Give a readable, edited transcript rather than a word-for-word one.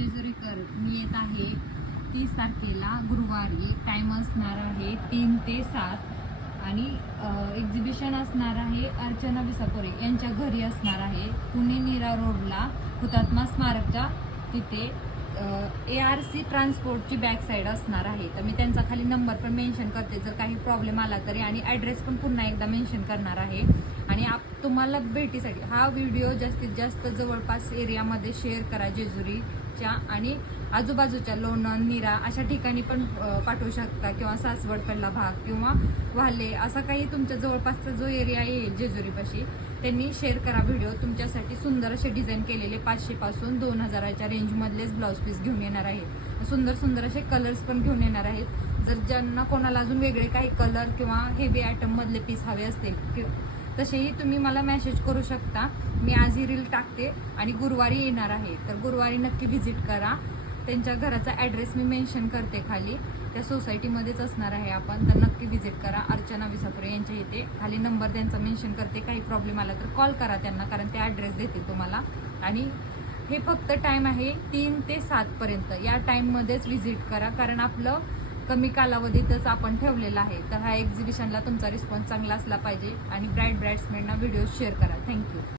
जेजुरीकर मी येत आहे 30 तारखेला गुरुवारी. टाइम असणार आहे 3 ते 7 आणि एक्झिबिशन असणार आहे अर्चना विसापुरे यांच्या घरी असणार आहे, पुणे नीरा रोडला हुतात्मा स्मारकच्या तिथे. ARC ट्रान्सपोर्टची बॅक साईड असणार आहे. तर मी त्यांचा खाली नंबर पण मेन्शन करते जर काही प्रॉब्लेम आला तरी, आणि ॲड्रेस पण पुन्हा एकदा मेन्शन करणार आहे. आणि तुम्हाला भेटीसाठी हा व्हिडिओ जास्तीत जास्त जवळपास एरियामध्ये शेअर करा. जेजुरीच्या आणि आजूबाजूच्या लोणंद, नीरा अशा ठिकाणी पण पाठवू शकता, किंवा सासवडकडला भाग किंवा वाले असा काही तुमच्या जवळपासचा जो एरिया येईल जेजुरीपाशी त्यांनी शेअर करा व्हिडिओ. तुमच्यासाठी सुंदर असे डिझाईन केलेले 500 पासून 2000च्या रेंजमधलेच ब्लाऊज पीस घेऊन येणार आहे. सुंदर सुंदर असे कलर्स पण घेऊन येणार आहेत. जर ज्यांना कोणाला अजून वेगळे काही कलर किंवा हेवी आयटम मधले पीस हवे असतील तसेही तुम्ही मला मेसेज करू शकता. मी आज ही रील टाकते आणि गुरुवारी येणार आहे, तर गुरुवारी नक्की व्हिजिट करा. त्यांच्या घराचा ॲड्रेस मी मेन्शन करते खाली, त्या सोसायटीमध्येच असणार आहे आपण, तर नक्की व्हिजिट करा. अर्चना विसापुरे यांच्या इथे खाली नंबर त्यांचा मेन्शन करते. काही प्रॉब्लेम आला तर कॉल करा त्यांना, कारण ते ॲड्रेस देतील तुम्हाला. आणि हे फक्त टाईम आहे 3 ते 7 पर्यंत. या टाईममध्येच व्हिजिट करा, कारण आपलं कमी कालावधीतच आपण ठेवलेलं आहे. तर ह्या एक्झिबिशनला तुमचा रिस्पॉन्स चांगला असला पाहिजे. आणि ब्राईड्समेनना व्हिडिओ शेअर करा. थँक्यू.